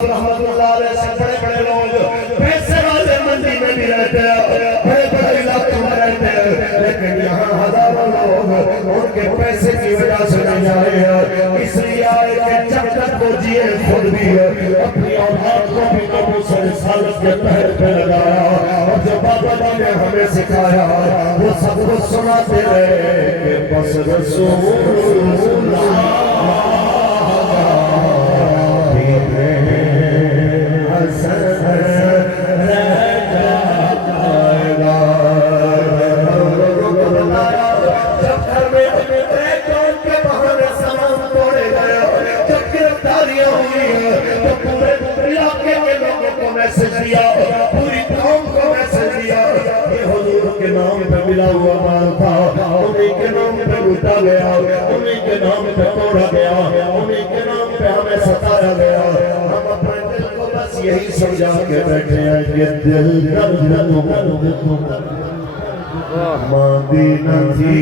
رحمت اللہ علیہ سے بڑے بڑے لوگ پیسے والے منڈی میں بھی رہتے ہیں، بڑے بڑے علاقوں میں رہتے ہیں، لیکن یہاں ہزاروں لوگ ان کے پیسے کی وجہ سے نہیں آئے ہیں، اس لیے آئے کہ جب تک وہ جیے خود بھی اپنی اولاد کو بھی نبو سے رسالت کے پہر پہ لگایا، اور جو بابا نے ہمیں سکھایا وہ سب کو سناتے رہے کہ بس رسول اللہ پوری قوم کو میسج دیا، یہ حضور کے نام پہ ملا ہوا مال تھا، انہی کے نام پہ لوٹا گیا، انہی کے نام پہ توڑا گیا، انہی کے نام پہ ہمیں ستایا گیا۔ ہم اپنے دل کو بس یہی سمجھا کے بیٹھے ہیں کہ دل مدینہ تھی